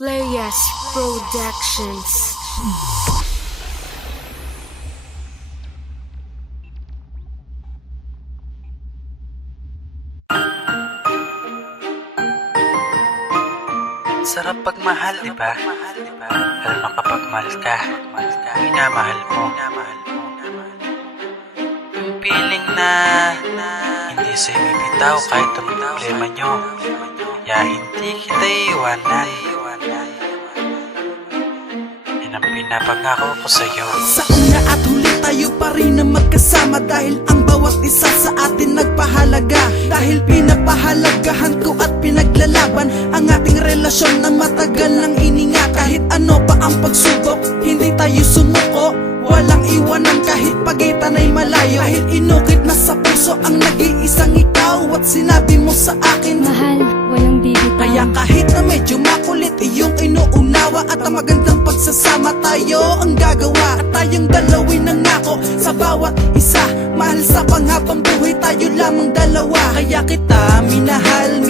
Playas Productions. Sarap pagmahal, di ba? Alam mo kapag mahal ka, minamahal mo. Yung feeling na hindi sa'yo bibitaw kahit anong problema nyo. Kaya hindi kita iwanan. Yan ang pinapangako ko sa'yo. Sa una at huli tayo pa rin na magkasama, dahil ang bawat isa sa atin nagpahalaga. Dahil pinapahalagahan ko at pinaglalaban ang ating relasyon na matagal nang iningat. Kahit ano pa ang pagsubok, hindi tayo sumuko. Walang iwanan kahit pagitan ay malayo. Dahil inukit na sa puso ang nag-iisang ikaw. At sinabi mo sa akin, mahal, walang bibitaw. kaya kahit na medyo makulit, iyong inuunawa. At ang magandang pagsasama tayo ang gagawa. At tayong dalawin ng nako sa bawat isa. Mahal sa panghabang buhay, tayo lamang dalawa. Kaya kita minahal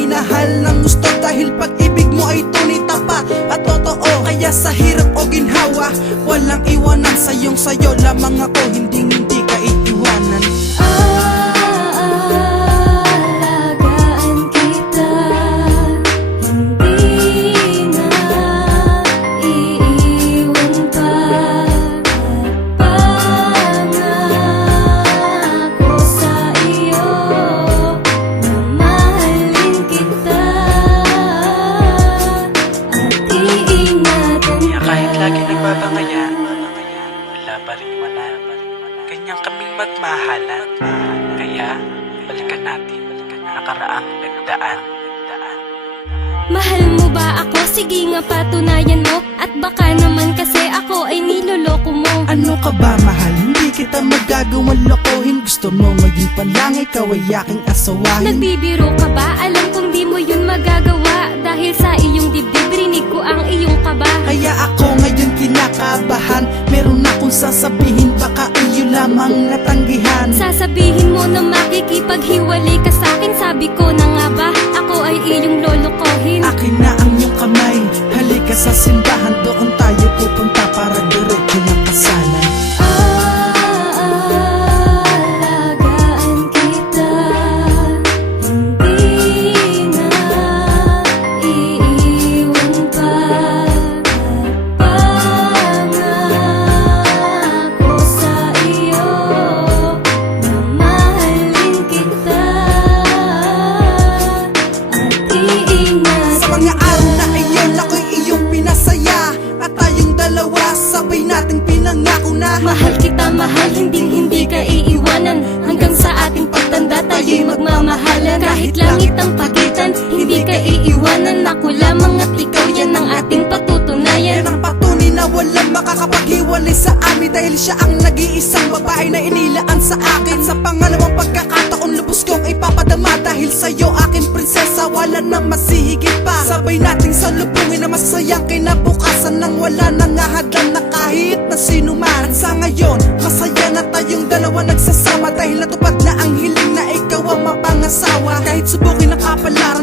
ng gusto. Dahil pag-ibig mo ay tunay, tapat at totoo. Kaya sa hirap o ginhawa, walang iwanan. Sayo lamang ako, hindi ka iiwanan. Aalagaan kita, hindi na iiwan pa. Pangako sa iyo na mahalin kita at iingatan Kaya kahit lagi nagbabangaya, wala pa rin wala. Ganyan kaming magmahalan. Kaya balikan natin ang nakaraang nagdaan. Mahal mo ba ako? Sige nga patunayan mo. At baka naman kasi ako ay niloloko mo. Ano ka ba mahal? Hindi kita magagawang lokohin. Gusto mo maging palang ikaw ay aking asawahin. Nagbibiro ka ba? Alam kong di mo yun magagawa. Dahil sa iyong dibdib, rinig ko ang iyong kaba. Kaya ako ngayon kinakabahan. Meron akong sasabihin, baka iyo lamang natanggihan. Sasabihin mo na makikipaghiwalay ka sa'kin. Sabi ko na nga ba, ako ay iyong lolokohin. Akin na ang iyong kamay, halika sa simbahan. Doon tayo pupunta para diretso ng kasalan. Aalagaan kita, hindi na iiwan pa. Pangako sa iyo na mahalin kita at iingatan. Sa mga araw na iyon, ako'y iyong pinasaya. At tayong dalawa, sabay nating pinangako na Mahal kita, mahal, hindi ka iiwanan. Hanggang sa ating pagtanda, tayo'y magmamahalan. Kahit langit ang pagitan, hindi ka iiwanan. Ako lamang at ikaw, yan ang ating patutunayan. Yan ang patunay na walang makakapaghiwalay sa amin. Dahil siya ang nag-iisang babae na inilaan sa akin. Sa pangalawang pagkakataon, lubos kong ipapadama. Dahil sa'yo aking prinsesa, wala na masihigit pa. Sabay nating salubungin na masasayang kinabukasan. Nang wala nang ahadlan na kahit na sino man. At sa ngayon, masaya na tayong dalawa nagsasama. Dahil natupad na ang hiling na ikaw ang mapangasawa. Kahit subukin ang kapalaran,